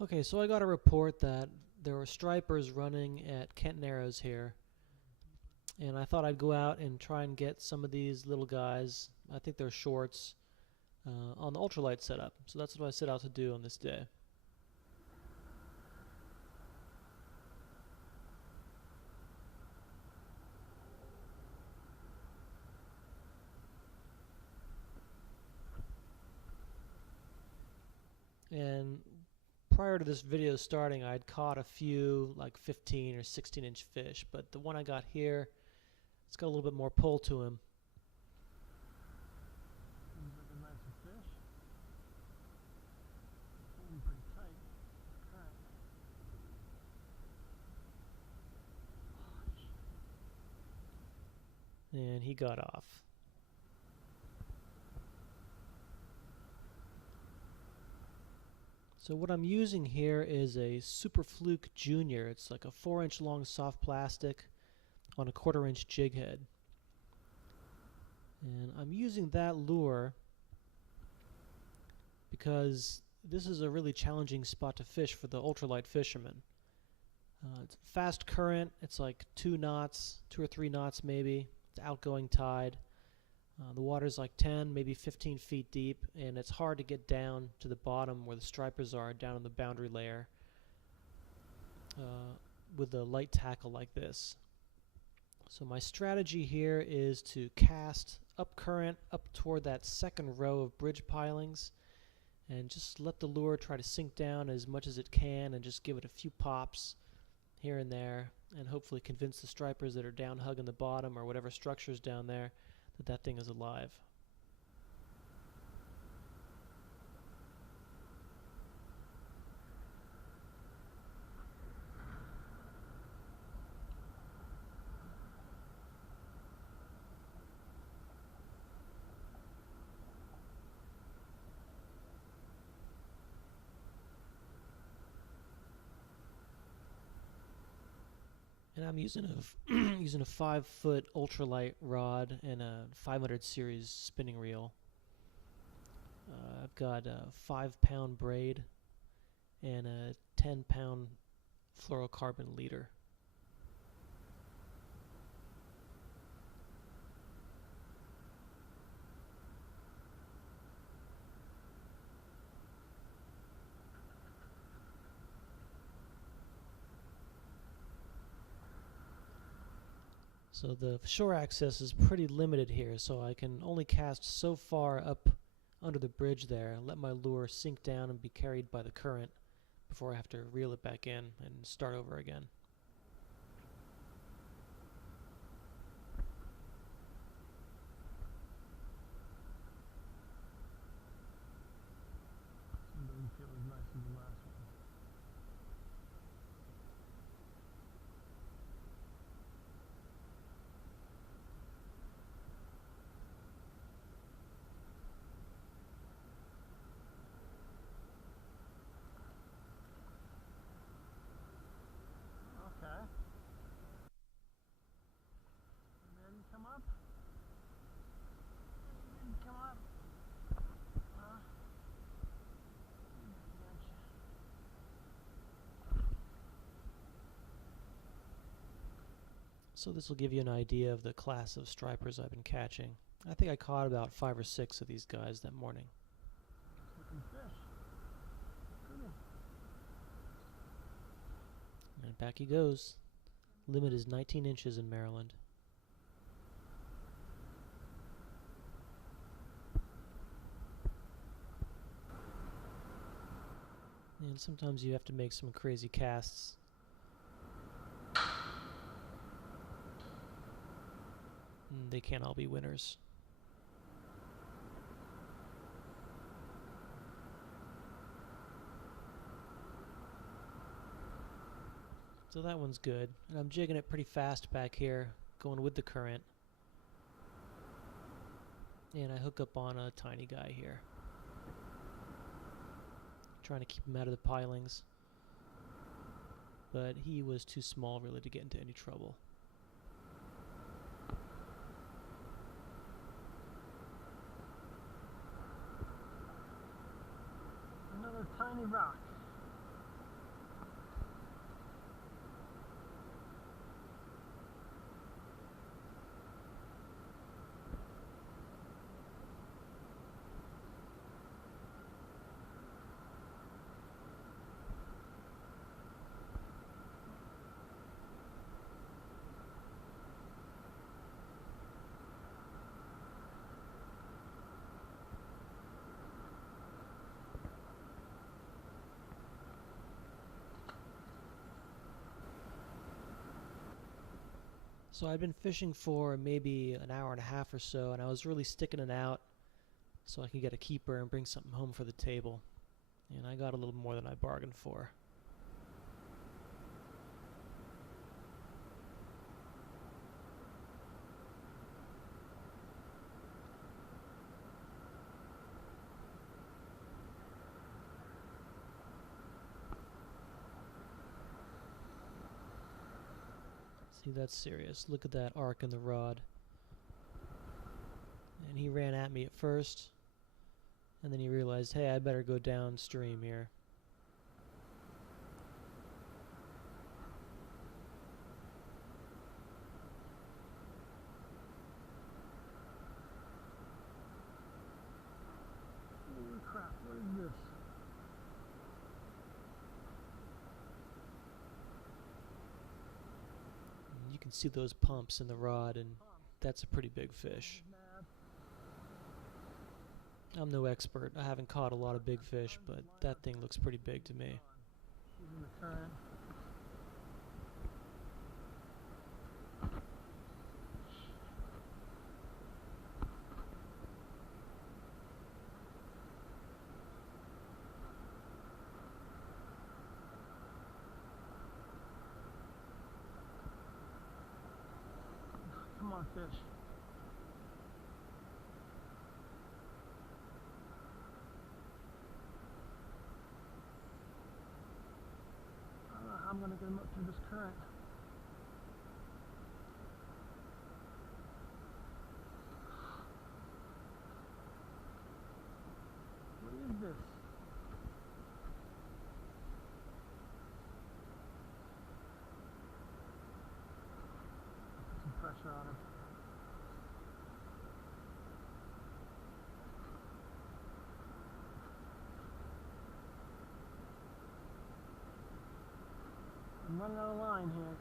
Okay, so I got a report that there were stripers running at Kent Narrows here, and I thought I'd go out and try and get some of these little guys, I think they're shorts, on the ultralight setup. So that's what I set out to do on this day. And prior to this video starting, I'd caught a few like 15 or 16-inch fish, but the one I got here, it's got a little bit more pull to him. Seems like a nicer fish. Holding pretty tight. Current. And he got off. So what I'm using here is a Super Fluke Junior. It's like a 4-inch long soft plastic on a 1/4-inch jig head. And I'm using that lure because this is a really challenging spot to fish for the ultralight fishermen. It's fast current, it's like 2 knots, 2 or 3 knots maybe. It's outgoing tide. The water's like 10, maybe 15 feet deep, and it's hard to get down to the bottom where the stripers are, down in the boundary layer, with a light tackle like this. So my strategy here is to cast up current up toward that second row of bridge pilings and just let the lure try to sink down as much as it can and just give it a few pops here and there and hopefully convince the stripers that are down hugging the bottom or whatever structure's down there that that thing is alive. And I'm using a using a 5-foot ultralight rod and a 500 series spinning reel. I've got a 5-pound braid and a 10-pound fluorocarbon leader. So the shore access is pretty limited here, so I can only cast so far up under the bridge there and let my lure sink down and be carried by the current before I have to reel it back in and start over again. This one doesn't feel as nice as the last one. Okay. Ready to come up? Ready to come up? Huh? So this will give you an idea of the class of stripers I've been catching. I think I caught about 5 or 6 of these guys that morning. Nice looking fish. Pretty. And back he goes. Limit is 19 inches in Maryland. And sometimes you have to make some crazy casts. And they can't all be winners. So that one's good. And I'm jigging it pretty fast back here, going with the current. And I hook up on a tiny guy here. Trying to keep him out of the pilings. But he was too small really to get into any trouble. Another tiny rock. So I'd been fishing for maybe an hour and a half or so, and I was really sticking it out so I could get a keeper and bring something home for the table. And I got a little more than I bargained for. See, that's serious. Look at that arc in the rod. And he ran at me at first, and then he realized, hey, I better go downstream here. Holy crap, what is this? And you can see those pumps in the rod, and that's a pretty big fish. Mad. I'm no expert. I haven't caught a lot of big fish, but that thing looks pretty big to me. She's in the current. Come on, fish. I don't know how I'm gonna get him up through this current. What is this? Put some pressure on him. I'm running out of line here.